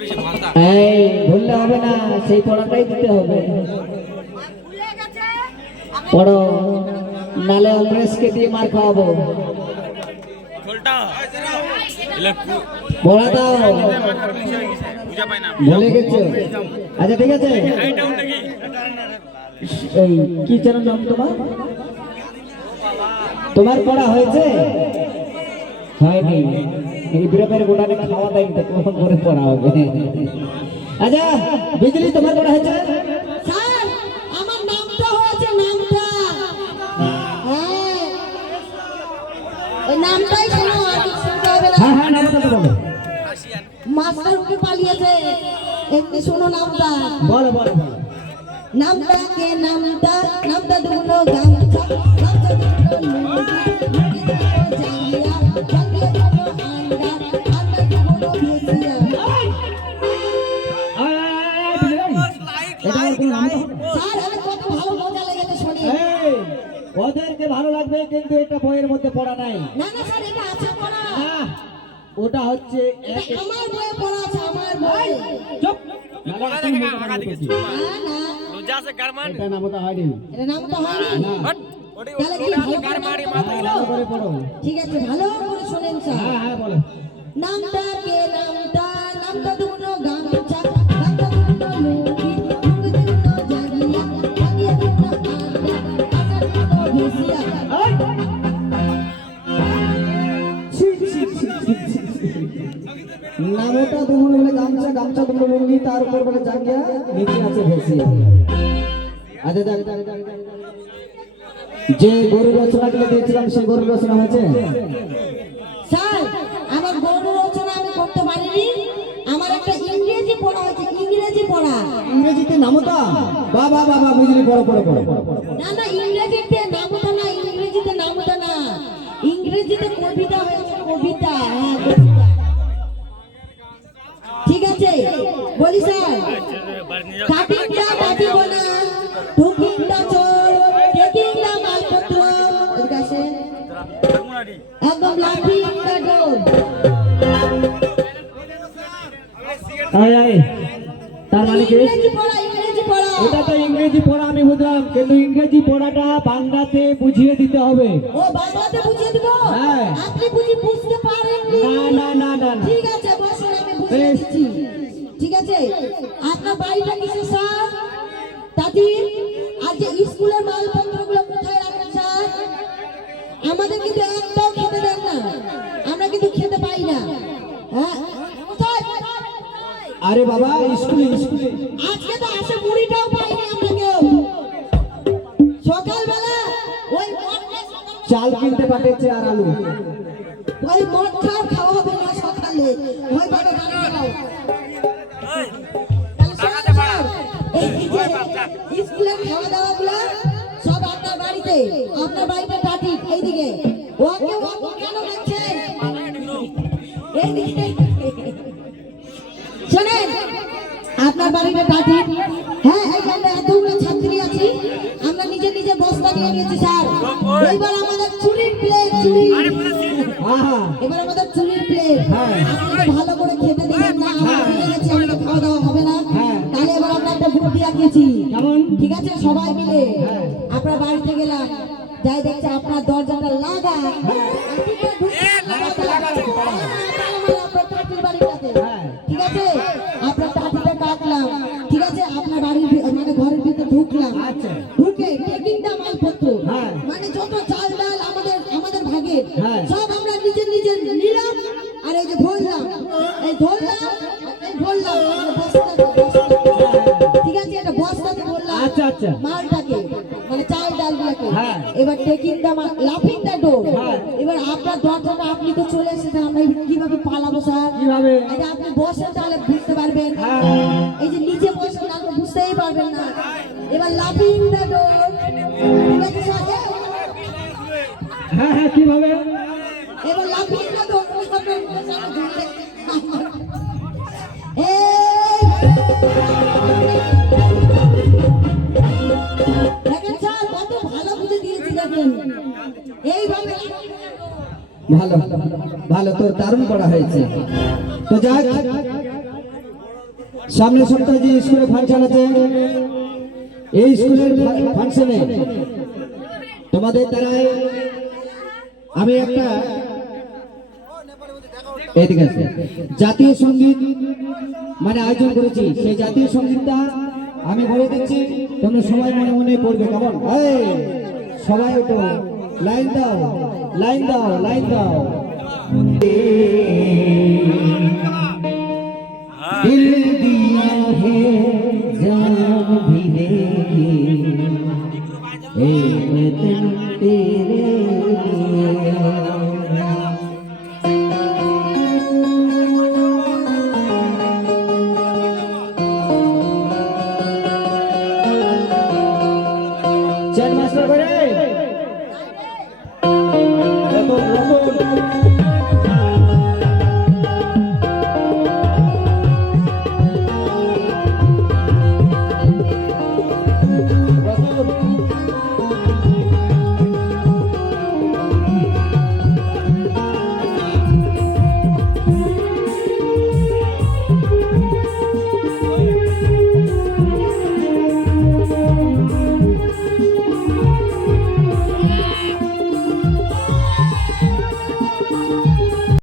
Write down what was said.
এই ভুললে হবে না, সেই পড়াটাই দিতে হবে। পড়ো, নালে অমরেশকে দিয়ে মার খাওয়াবো। পড়া দাও, ভুলে গেছো? আচ্ছা ঠিক আছে। এই কি যেন নাম তোমার? তোমার পড়া হয়েছে? হয়নি। এই বিরোধের গোটানে খাওয়া দেয়নি তো কখন করে পড়া হবে। আচ্ছা বিজলি, তোমার পড়া হয়েছে? স্যার আমার নামটা হয়েছে, নামটা ওই নামটাই শোনো, আর কিছু শুনতে হবে না। হ্যাঁ হ্যাঁ, নামটা তো বলো। মাস্টার উঠে পালিয়েছে, একটু শোনো নামটা। বলো বলো। নামটা কে? নামটা নামটা দুনো গামছা, গামছা দুনো লুঙ্গি, জাঙ্গিয়া জাঙ্গিয়া দুনো আন্ডা, আন্ডা দুনো ভেজিয়া। স্যার আমি কত ভালো মজা লেগেছে শুনে। ওদেরকে ভালো লাগবে, কিন্তু এটা বইয়ের মধ্যে পড়া নাই। না না স্যার, এটা আছে পড়া। ওটা হচ্ছে আমার বইয়ে পড়া আছে, আমার বই। চুপ। না না এটা নামটা হয়নি। এটা নামটা হয়নি। তাহলে কি ভালো করে পড়ো। ঠিক আছে, ভালো করে শুনেন স্যার। হ্যাঁ হ্যাঁ বলো। নামটা কে? নামটা নামটা দুনো গামছা, গামছা দুনো লুঙ্গি, লুঙ্গি দুনো জাঙ্গিয়া, জাঙ্গিয়া দুনো আন্ডা, আন্ডা দুনো ভেজিয়া। নামটা দুগুণ বলে গামছা, গামছা দুগুণ লুঙ্গি, তার উপর বলে জাঙ্গিয়া, নিচে আছে ভেসিয়া। আচ্ছা যে গরু রচনাগুলো দিয়েছিলাম সেই গরু রচনা হয়েছে? স্যার আমার গরু রচনা আমি করতে পারিনি, আমার একটা ইংরেজি পড়া হয়েছে, ইংরেজি পড়া। ইংরেজিতে নামতা? বাবা বাবা বিজলি, পড়ো পড়ো পড়ো। না না, ইংরেজিতে নামতা না, ইংরেজিতে নামতা না, ইংরেজিতে কবিতা হয়েছে, কবিতা। হ্যাঁ কবিতা। ঠিক আছে বলি স্যার। কাটিংটা কাটিব না, ঢুকিংটা চোর, টেকিংটা মালপত্র, এদিকে আসে, একদম লাফিংটা ডোর। তার মানে কি? ইংরেজি পড়া, ইংরেজি পড়া। এটা তো ইংরেজি পড়া আমি বুঝলাম, কিন্তু ইংরেজি পড়াটা বাংলাতে বুঝিয়ে দিতে হবে। ও বাংলাতে বুঝিয়ে দিব? হ্যাঁ। আপনি বুঝতে পারেননি? না না না না না। ঠিক আছে বসুন, আমি বুঝিয়ে দিচ্ছি। ঠিক আছে, আপনার বাড়িটা কিসে স্যার? দাদি আর যে স্কুলের মালপত্রগুলো কোথায় রাখেন স্যার? আমাদের কিন্তু একটাও খেতে দেন না, আমরা কিন্তু খেতে পাই না। হ্যাঁ কোথায়? আরে বাবা স্কুলে, স্কুলে আজকে তো আসে মুড়িটাও পাইনি আমরা কেউ। সকালবেলা ওই চাল কিনতে পাঠিয়েছে আর আলু। ওই মদটা খাওয়া হবে না সকালে, ওই বাবা বাড়ি যাও। স্কুলের খাওয়া দাওয়া গুলা সব আপনার বাড়িতে, আপনার বাড়িতে টাটি এইদিকে। ওকে ওকে কেন দেখছেন? এইদিকে শোনেন, আপনার বাড়িতে টাটি। হ্যাঁ এই যে আমরা এতগুলো ছাত্রী আছি, আমরা নিজে নিজে বস্তা নিয়ে নিয়েছি স্যার। এইবার আমাদের চুরির প্লেট, চুরি। এবার আমাদের চুরির প্লেট। আপনি ভালো করে খেতে দিবেন না, আমরা বুঝে গেছি আমাদের খাওয়া দাওয়া হবে না। তাহলে এবার আমরা একটা বুদ্ধি আঁকিয়েছি। ঠিক আছে, সবাই মিলে আপনার বাড়িতে গেলাম, যাই দেখছি আপনার দরজাটা লাগা, ঠিক আছে, আপনার টাটিটা কাটলাম। ঠিক আছে, আপনার বাড়ির মানে ঘরের ভিতরে ঢুকলাম, ঢুকে টেকিংটা মালপত্র মানে যত চাল ডাল আমাদের আমাদের ভাগের সব আমরা নিজের নিজের নিলাম। আর এই যে ভরলাম, এই ধরলাম, এই ভরলাম বস্তাতে, ঠিক আছে, এটা বস্তাতে ভরলাম। আচ্ছা আচ্ছা, মালটাকে মানে চাল ডালগুলোকে। এবার টেকিংটা লাফিংটা ডোর। এবার আপনার দরজাটা আপনি তো চলে এসেছেন, আমরা কিভাবে পালাবো স্যার? কিভাবে? এটা আপনি বসেন তাহলে বুঝতে পারবেন। এই যে নিচে বসেন না তো বুঝতেই পারবেন না। এবার লাফিংটা ডোর, ঠিক আছে স্যার? হ্যাঁ হ্যাঁ, কিভাবে? এবার লাফিংটা ডোর দেখেন স্যার, কত ভালো বুঝে দিয়েছি দেখেন। এইভাবে ভালো ভালো, তোর দারুণ পড়া হয়েছে। তো যাক, সামনের সপ্তাহে যে স্কুলে ফাংশন আছে, এই স্কুলের ফাংশনে তোমাদের দ্বারাই আমি একটা এদিকে আছে জাতীয় সঙ্গীত মানে আয়োজন করেছি। সেই জাতীয় সঙ্গীতটা আমি বলে দিচ্ছি, তোমরা সবাই মনে মনে পড়বে। কেমন? এই সবাই ওঠো, লাইন দাও, লাইন দাও, লাইন দাও।